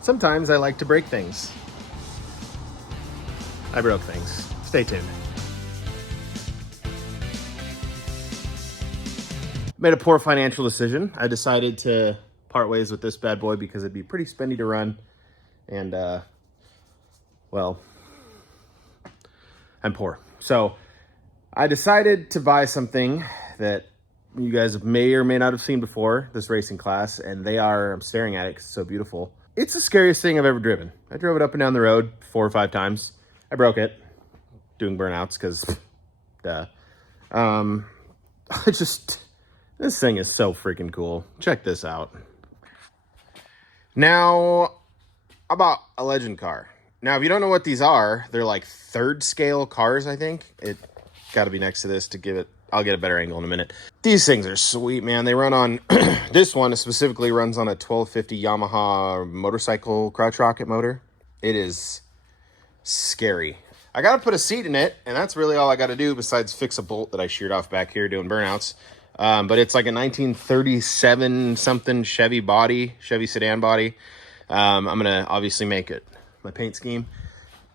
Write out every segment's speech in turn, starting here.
sometimes I like to break things. I broke things. Stay tuned. Made a poor financial decision. I decided to part ways with this bad boy because it'd be pretty spendy to run. And, well, I'm poor. So I decided to buy something that you guys may or may not have seen before, this racing class. And I'm staring at it because it's so beautiful. It's the scariest thing I've ever driven. I drove it up and down the road 4 or 5 times. I broke it doing burnouts because, duh. This thing is so freaking cool. Check this out. Now, I bought a legend car. Now, if you don't know what these are, they're like 3rd scale cars, I think. It got to be next to this to give it, I'll get a better angle in a minute. These things are sweet, man. They run on, this one specifically runs on a 1250 Yamaha motorcycle crotch rocket motor. It is scary. I got to put a seat in it, and that's really all I got to do besides fix a bolt that I sheared off back here doing burnouts. But it's like a 1937 something Chevy sedan body. I'm going to obviously make it my paint scheme.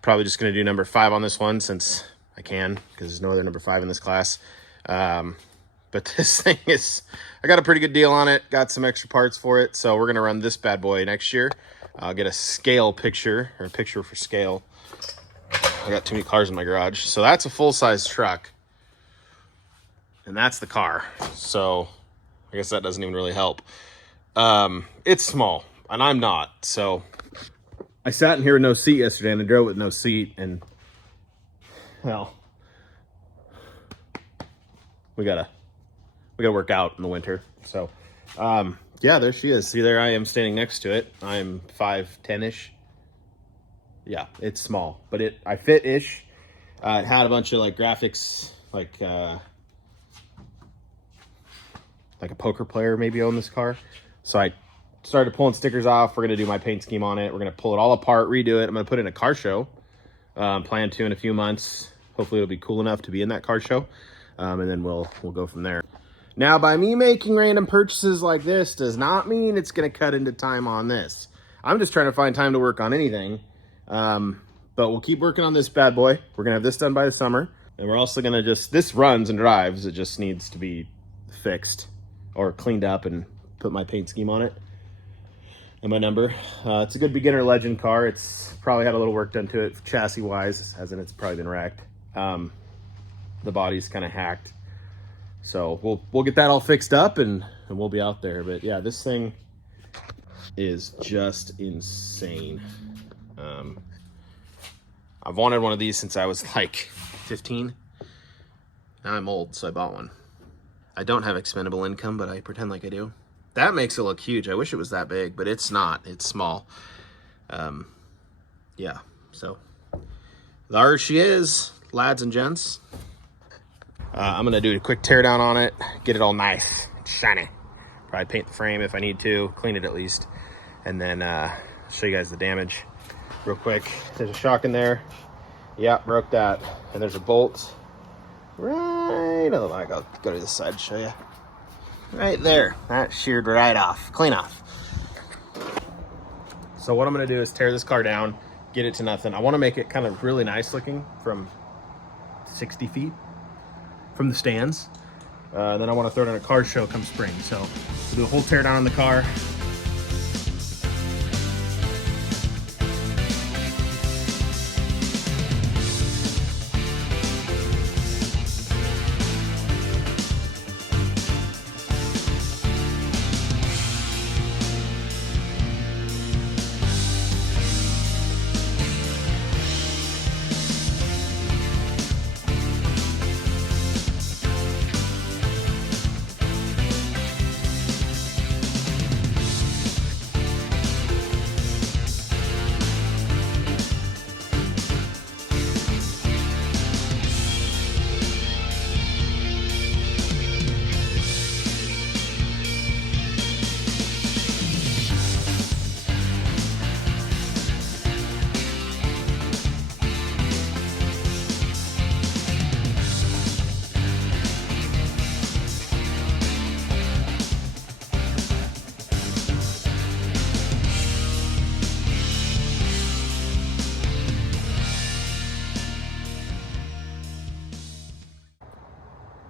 Probably just going to do number 5 on this one since I can, because there's no other number 5 in this class. But this thing I got a pretty good deal on it. Got some extra parts for it. So we're going to run this bad boy next year. I'll get a scale picture, or a picture for scale. I got too many cars in my garage. So that's a full-size truck. And that's the car. So I guess that doesn't even really help. It's small, and I'm not. So I sat in here with no seat yesterday, and I drove with no seat, and well, we gotta work out in the winter. So yeah, there she is. See, there I am standing next to it. I'm 5'10"-ish. Yeah, it's small, but I fit-ish. It had a bunch of like graphics, like a poker player maybe owned this car. So I started pulling stickers off. We're going to do my paint scheme on it. We're going to pull it all apart, redo it. I'm going to put it in a car show. Plan to in a few months. Hopefully it'll be cool enough to be in that car show. And then we'll go from there. Now, by me making random purchases like this does not mean it's going to cut into time on this. I'm just trying to find time to work on anything. But we'll keep working on this bad boy. We're going to have this done by the summer. And we're also going to this runs and drives. It just needs to be fixed or cleaned up and put my paint scheme on it and my number. It's a good beginner legend car. It's probably had a little work done to it chassis wise, as in it's probably been wrecked. The body's kind of hacked. So we'll get that all fixed up and we'll be out there. But yeah, this thing is just insane. I've wanted one of these since I was like 15. Now I'm old, so I bought one. I don't have expendable income, but I pretend like I do. That makes it look huge. I wish it was that big, but it's not. It's small. Yeah, so there she is, lads and gents. I'm gonna do a quick tear down on it, get it all nice, shiny. Probably paint the frame if I need to, clean it at least, and then show you guys the damage real quick. There's a shock in there. Yeah, broke that. And there's a bolt right, oh, I go to this side to show you. Right there, that sheared right off, clean off. So what I'm gonna do is tear this car down, get it to nothing. I wanna make it kind of really nice looking from 60 feet from the stands. Then I wanna throw it in a car show come spring. So we'll do a whole tear down on the car.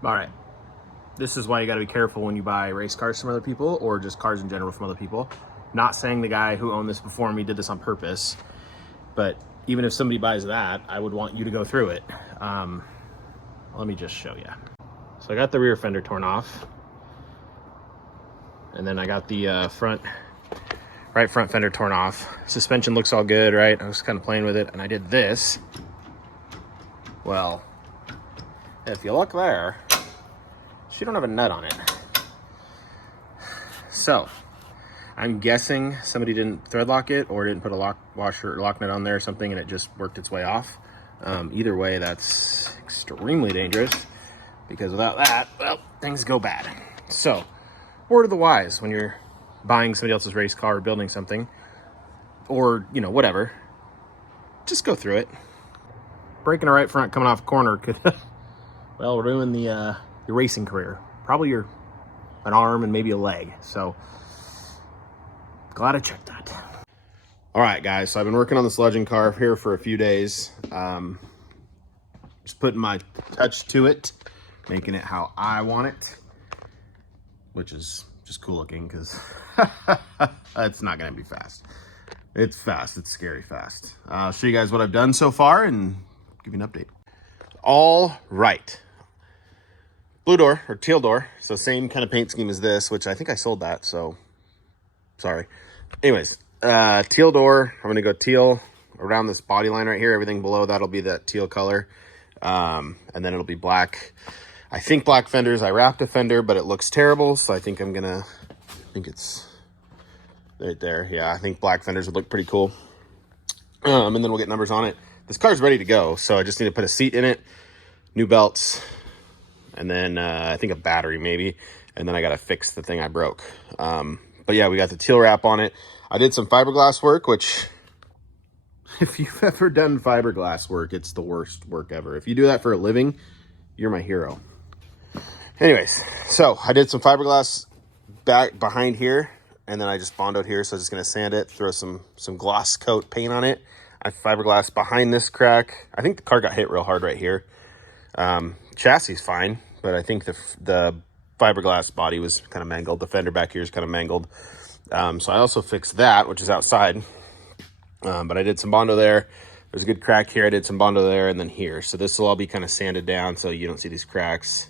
All right. This is why you got to be careful when you buy race cars from other people or just cars in general from other people. Not saying the guy who owned this before me did this on purpose, but even if somebody buys that, I would want you to go through it. Let me just show you. So I got the rear fender torn off, and then I got the right front fender torn off. Suspension looks all good, right? I was kind of playing with it, and I did this. Well, if you look there, she don't have a nut on it. So I'm guessing somebody didn't thread lock it or didn't put a lock washer or lock nut on there or something, and it just worked its way off. Either way, that's extremely dangerous, because without that, well, things go bad. So, word of the wise, when you're buying somebody else's race car or building something, or, you know, whatever, just go through it. Breaking a right front coming off a corner could, well, ruin your racing career. Probably an arm and maybe a leg. So, glad I checked that. All right, guys, so I've been working on this legend car here for a few days. Just putting my touch to it, making it how I want it, which is just cool looking, because it's not gonna be fast. It's fast, it's scary fast. I'll show you guys what I've done so far and give you an update. All right. Blue door, or teal door, so same kind of paint scheme as this, which I think I sold that, so sorry. Anyways, teal door, I'm gonna go teal around this body line right here. Everything below that'll be that teal color. And then it'll be black. I think black fenders. I wrapped a fender, but it looks terrible, so I think it's right there. Yeah, I think black fenders would look pretty cool. And then we'll get numbers on it. This car's ready to go, so I just need to put a seat in it, new belts, and then I think a battery maybe, and then I gotta fix the thing I broke. But yeah, we got the teal wrap on it. I did some fiberglass work, which, if you've ever done fiberglass work, it's the worst work ever. If you do that for a living, you're my hero. Anyways, so I did some fiberglass back behind here, and then I just bondoed here, so I'm just gonna sand it, throw some gloss coat paint on it. I have fiberglass behind this crack. I think the car got hit real hard right here. Chassis is fine, but I think the fiberglass body was kind of mangled. The fender back here is kind of mangled. So I also fixed that, which is outside. But I did some Bondo there. There's a good crack here. I did some Bondo there and then here. So this will all be kind of sanded down so you don't see these cracks.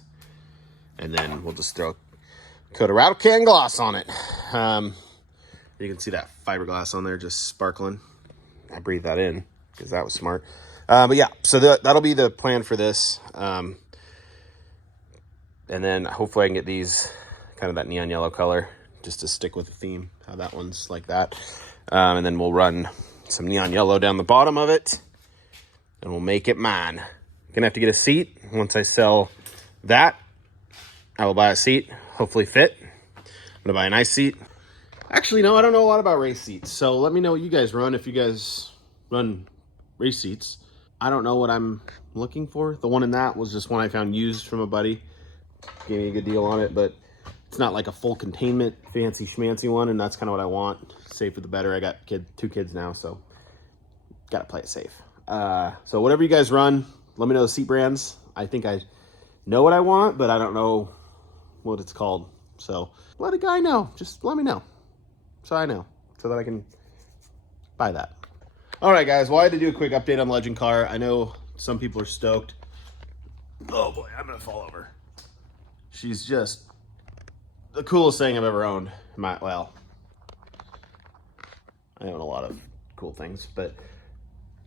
And then we'll just throw a coat of rattle can gloss on it. You can see that fiberglass on there just sparkling. I breathed that in because that was smart. But yeah, so that'll be the plan for this. And then hopefully I can get these kind of that neon yellow color just to stick with the theme. How that one's like that. And then we'll run some neon yellow down the bottom of it, and we'll make it mine. Gonna have to get a seat. Once I sell that, I will buy a seat, hopefully fit. I'm gonna buy a nice seat. Actually, no, I don't know a lot about race seats, so let me know what you guys run if you guys run race seats. I don't know what I'm looking for. The one in that was just one I found used from a buddy. Gave me a good deal on it, but it's not like a full containment, fancy schmancy one, and that's kind of what I want. Safer the better. I got two kids now, so gotta play it safe. So whatever you guys run, let me know the seat brands. I think I know what I want, but I don't know what it's called. So let a guy know. Just let me know, so I know, so that I can buy that. All right, guys. Well, I had to do a quick update on the Legend car. I know some people are stoked. Oh boy, I'm gonna fall over. She's just the coolest thing I've ever owned. Well, I own a lot of cool things, but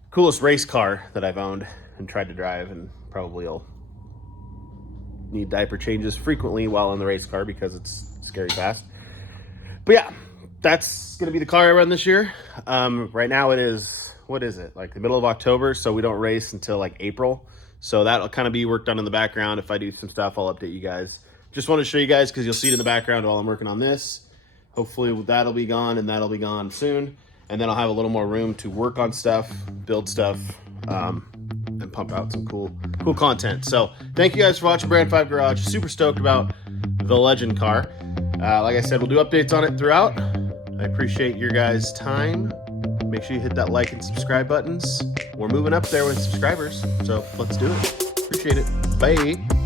coolest race car that I've owned and tried to drive, and probably will need diaper changes frequently while in the race car because it's scary fast. But yeah, that's gonna be the car I run this year. Right now it is, what is it, like the middle of October, so we don't race until like April. So that'll kind of be worked on in the background. If I do some stuff, I'll update you guys. Just want to show you guys because you'll see it in the background while I'm working on this. Hopefully that'll be gone and that'll be gone soon. And then I'll have a little more room to work on stuff, build stuff, and pump out some cool content. So thank you guys for watching Brand 5 Garage. Super stoked about the Legend car. Like I said, we'll do updates on it throughout. I appreciate your guys' time. Make sure you hit that like and subscribe buttons. We're moving up there with subscribers, so let's do it. Appreciate it. Bye.